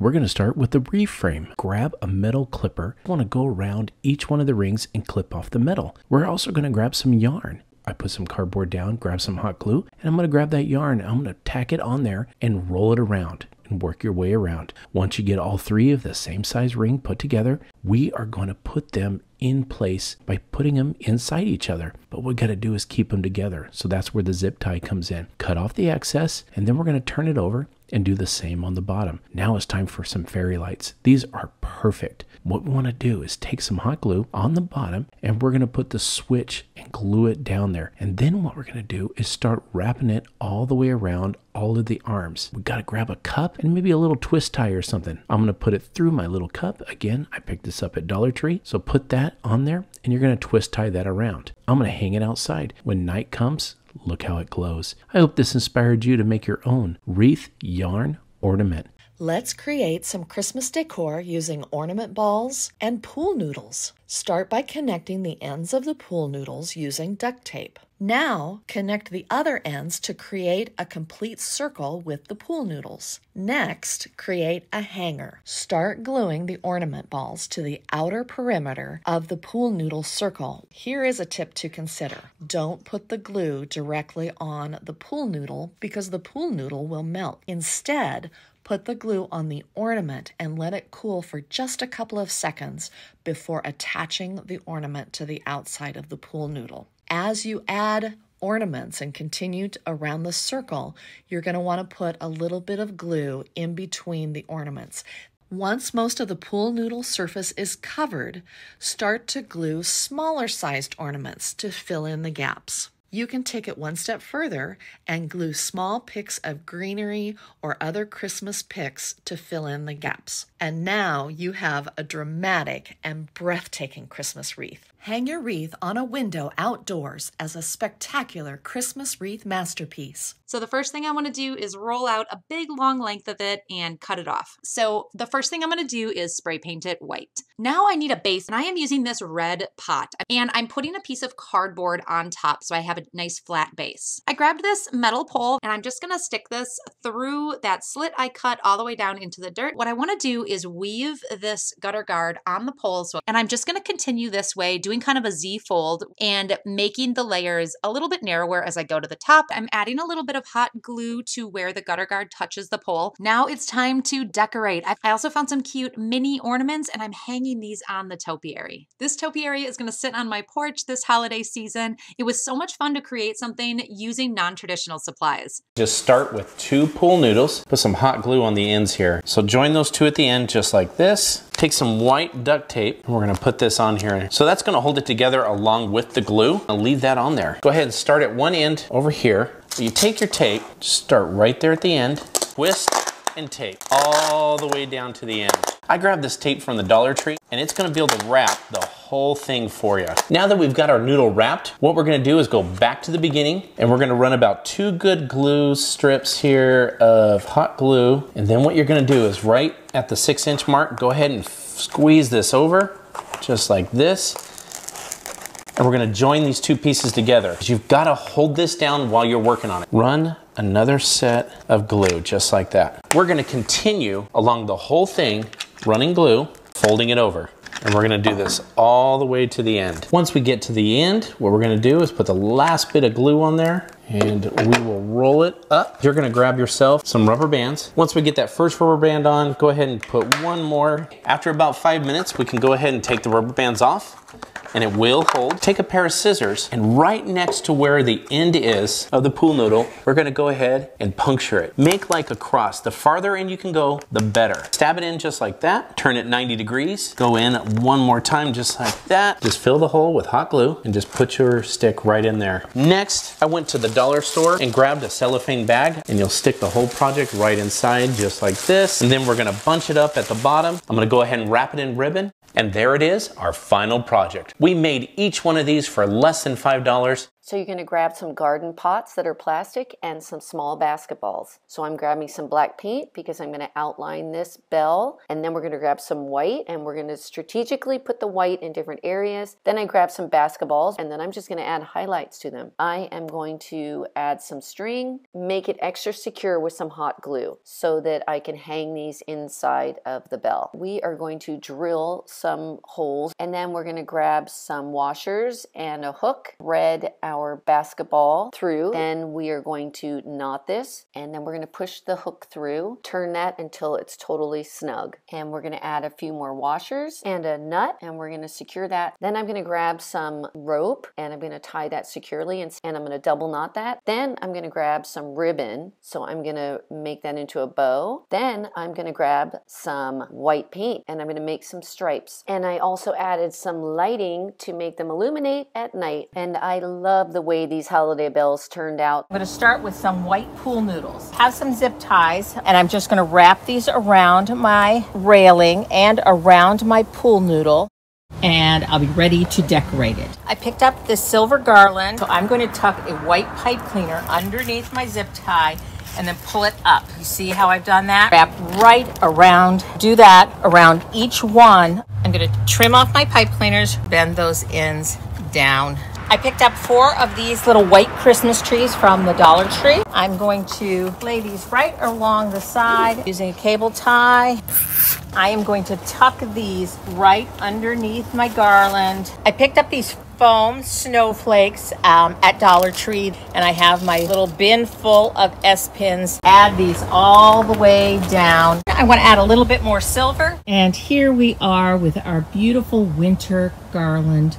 We're going to start with the wreath frame. Grab a metal clipper. You want to go around each one of the rings and clip off the metal. We're also going to grab some yarn. I put some cardboard down, grab some hot glue, and I'm going to grab that yarn. I'm going to tack it on there and roll it around and work your way around. Once you get all three of the same size ring put together, we are going to put them in place by putting them inside each other. But what we got to do is keep them together. So that's where the zip tie comes in. Cut off the excess, and then we're going to turn it over and do the same on the bottom. Now it's time for some fairy lights. These are perfect. What we want to do is take some hot glue on the bottom, and we're going to put the switch and glue it down there. And then what we're going to do is start wrapping it all the way around all of the arms. We got to grab a cup and maybe a little twist tie or something. I'm going to put it through my little cup. Again, I picked this up at Dollar Tree. So put that on there, and you're going to twist tie that around. I'm going to hang it outside. When night comes, look how it glows. I hope this inspired you to make your own wreath yarn ornament. Let's create some Christmas decor using ornament balls and pool noodles. Start by connecting the ends of the pool noodles using duct tape. Now, connect the other ends to create a complete circle with the pool noodles. Next, create a hanger. Start gluing the ornament balls to the outer perimeter of the pool noodle circle. Here is a tip to consider. Don't put the glue directly on the pool noodle because the pool noodle will melt. Instead, put the glue on the ornament and let it cool for just a couple of seconds before attaching the ornament to the outside of the pool noodle. As you add ornaments and continue around the circle, you're going to want to put a little bit of glue in between the ornaments. Once most of the pool noodle surface is covered, start to glue smaller sized ornaments to fill in the gaps. You can take it one step further and glue small picks of greenery or other Christmas picks to fill in the gaps. And now you have a dramatic and breathtaking Christmas wreath. Hang your wreath on a window outdoors as a spectacular Christmas wreath masterpiece. So the first thing I want to do is roll out a big long length of it and cut it off. So the first thing I'm going to do is spray paint it white. Now I need a base, and I am using this red pot, and I'm putting a piece of cardboard on top so I have a nice flat base. I grabbed this metal pole, and I'm just going to stick this through that slit I cut all the way down into the dirt. What I want to do is weave this gutter guard on the pole, and I'm just going to continue this way, doing kind of a Z fold and making the layers a little bit narrower as I go to the top. I'm adding a little bit of hot glue to where the gutter guard touches the pole. Now it's time to decorate. I also found some cute mini ornaments, and I'm hanging these on the topiary. This topiary is going to sit on my porch this holiday season. It was so much fun to create something using non-traditional supplies. Just start with 2 pool noodles, put some hot glue on the ends here. So join those 2 at the end just like this. Take some white duct tape, and we're gonna put this on here. So that's gonna hold it together along with the glue. I'll leave that on there. Go ahead and start at one end over here. You take your tape, start right there at the end, twist and tape all the way down to the end. I grabbed this tape from the Dollar Tree, and it's gonna be able to wrap the whole thing for you. Now that we've got our noodle wrapped, what we're gonna do is go back to the beginning, and we're gonna run about 2 good glue strips here of hot glue. And then what you're gonna do is right at the 6-inch mark, go ahead and squeeze this over, just like this. And we're gonna join these 2 pieces together. You've gotta hold this down while you're working on it. Run another set of glue, just like that. We're gonna continue along the whole thing, running glue, folding it over. And we're gonna do this all the way to the end. Once we get to the end, what we're gonna do is put the last bit of glue on there, and we will roll it up. You're gonna grab yourself some rubber bands. Once we get that first rubber band on, go ahead and put one more. After about 5 minutes, we can go ahead and take the rubber bands off, and it will hold. Take a pair of scissors, and right next to where the end is of the pool noodle, we're gonna go ahead and puncture it. Make like a cross. The farther in you can go, the better. Stab it in just like that. Turn it 90 degrees. Go in one more time just like that. Just fill the hole with hot glue and just put your stick right in there. Next, I went to the dollar store and grabbed a cellophane bag, and you'll stick the whole project right inside just like this. And then we're gonna bunch it up at the bottom. I'm gonna go ahead and wrap it in ribbon. And there it is, our final project. We made each one of these for less than $5. So you're going to grab some garden pots that are plastic and some small basketballs. So I'm grabbing some black paint because I'm going to outline this bell, and then we're going to grab some white and we're going to strategically put the white in different areas. Then I grab some basketballs and then I'm just going to add highlights to them. I am going to add some string, make it extra secure with some hot glue so that I can hang these inside of the bell. We are going to drill some holes and then we're going to grab some washers and a hook, thread our basketball through. Then we are going to knot this and then we're going to push the hook through, turn that until it's totally snug. And we're going to add a few more washers and a nut and we're going to secure that. Then I'm going to grab some rope and I'm going to tie that securely and I'm going to double knot that. Then I'm going to grab some ribbon. So I'm going to make that into a bow. Then I'm going to grab some white paint and I'm going to make some stripes. And I also added some lighting to make them illuminate at night. And I love the way these holiday bells turned out. I'm going to start with some white pool noodles. Have some zip ties, and I'm just going to wrap these around my railing and around my pool noodle, and I'll be ready to decorate it. I picked up this silver garland, so I'm going to tuck a white pipe cleaner underneath my zip tie and then pull it up. You see how I've done that? Wrap right around, do that around each one. I'm going to trim off my pipe cleaners, bend those ends down. I picked up 4 of these little white Christmas trees from the Dollar Tree. I'm going to lay these right along the side using a cable tie. I am going to tuck these right underneath my garland. I picked up these foam snowflakes at Dollar Tree, and I have my little bin full of S-pins. Add these all the way down. I want to add a little bit more silver. And here we are with our beautiful winter garland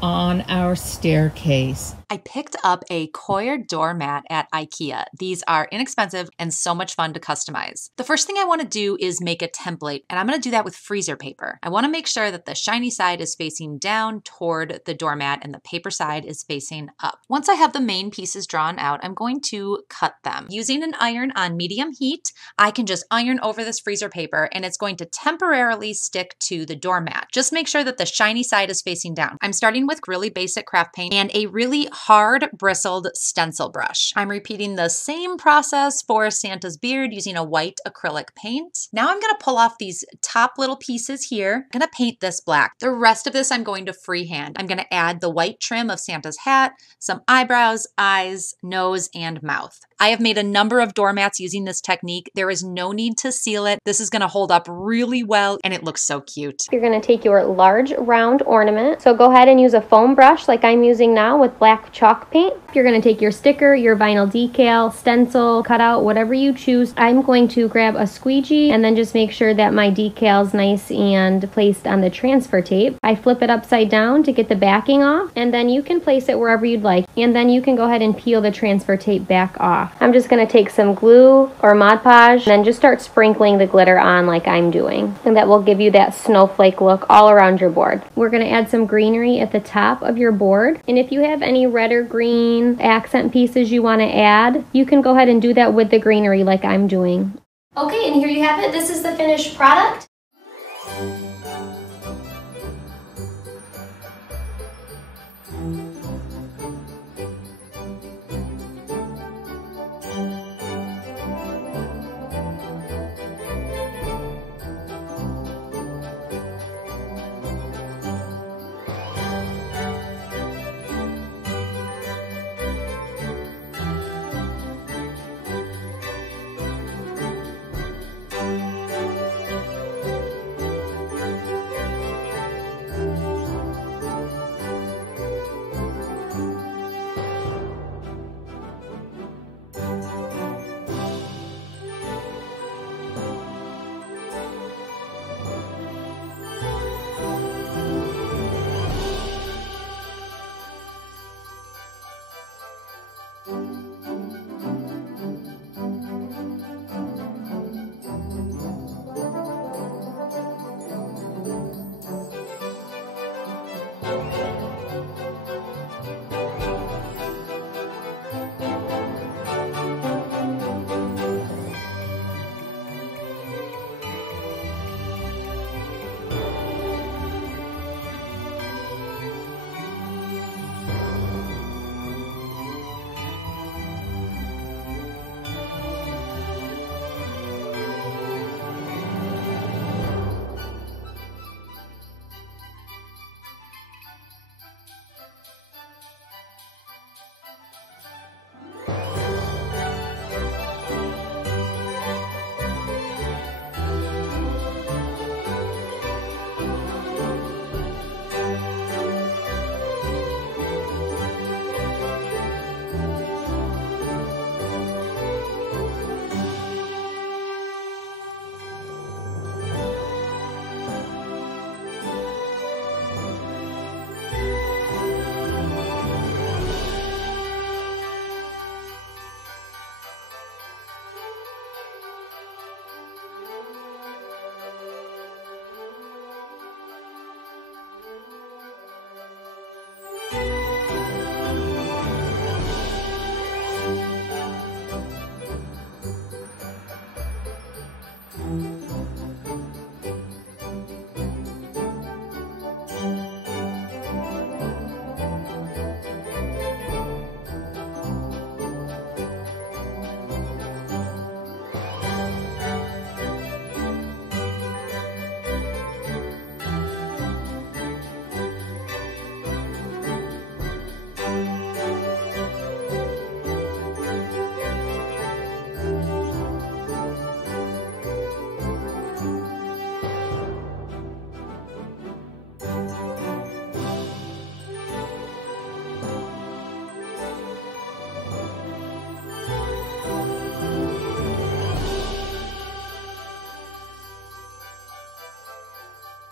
on our staircase. I picked up a coir doormat at IKEA. These are inexpensive and so much fun to customize. The first thing I want to do is make a template, and I'm going to do that with freezer paper. I want to make sure that the shiny side is facing down toward the doormat and the paper side is facing up. Once I have the main pieces drawn out, I'm going to cut them. Using an iron on medium heat, I can just iron over this freezer paper and it's going to temporarily stick to the doormat. Just make sure that the shiny side is facing down. I'm starting with really basic craft paint and a really hard bristled stencil brush. I'm repeating the same process for Santa's beard using a white acrylic paint. Now I'm going to pull off these top little pieces here. I'm going to paint this black. The rest of this I'm going to freehand. I'm going to add the white trim of Santa's hat, some eyebrows, eyes, nose, and mouth. I have made a number of doormats using this technique. There is no need to seal it. This is going to hold up really well and it looks so cute. You're going to take your large round ornament. So go ahead and use a foam brush like I'm using now with black chalk paint. You're going to take your sticker, your vinyl decal, stencil, cutout, whatever you choose. I'm going to grab a squeegee and then just make sure that my decal's nice and placed on the transfer tape. I flip it upside down to get the backing off, and then you can place it wherever you'd like. And then you can go ahead and peel the transfer tape back off. I'm just going to take some glue or Mod Podge and then just start sprinkling the glitter on like I'm doing. And that will give you that snowflake look all around your board. We're going to add some greenery at the top of your board. And if you have any red or green accent pieces you want to add, you can go ahead and do that with the greenery like I'm doing. Okay, and here you have it. This is the finished product.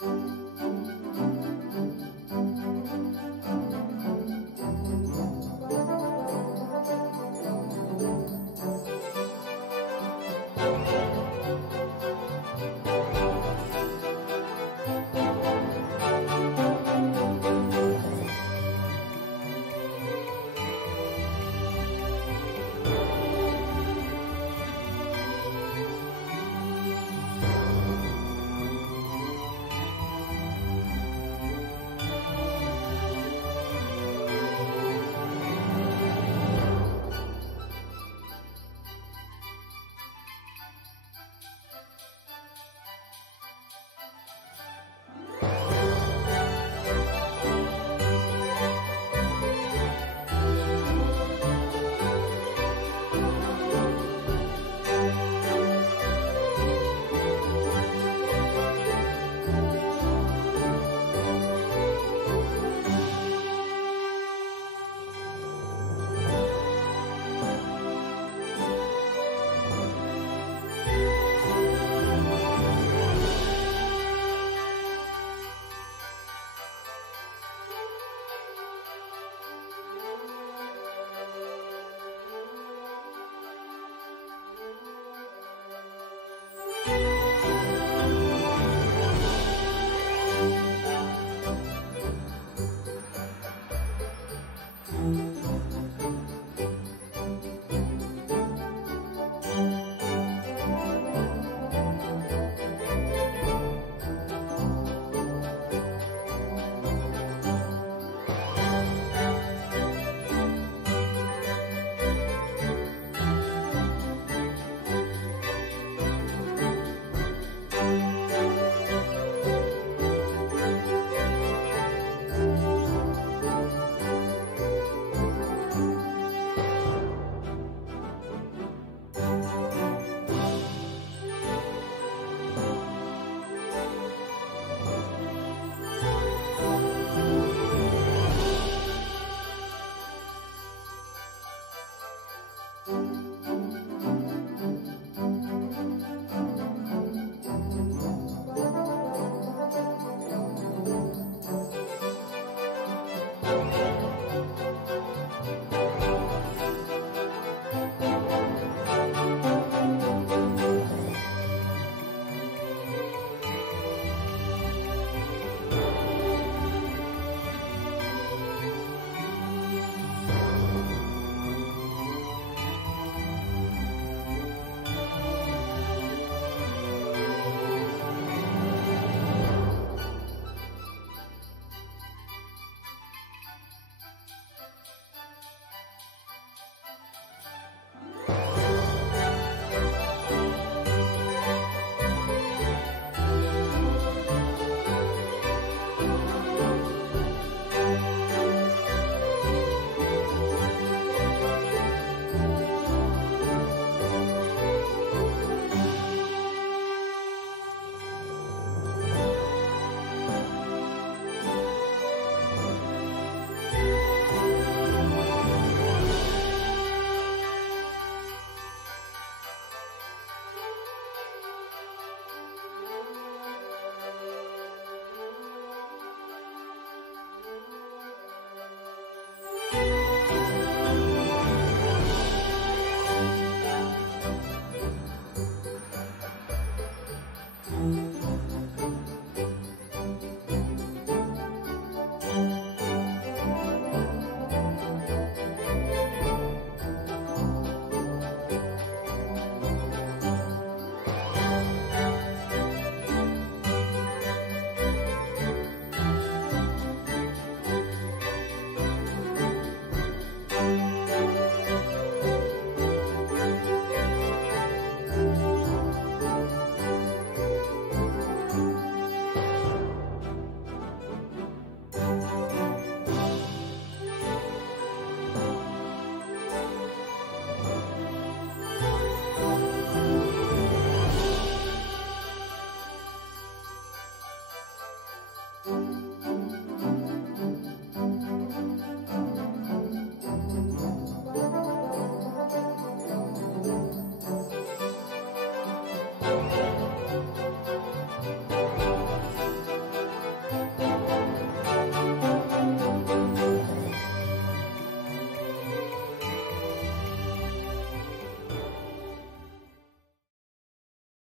you.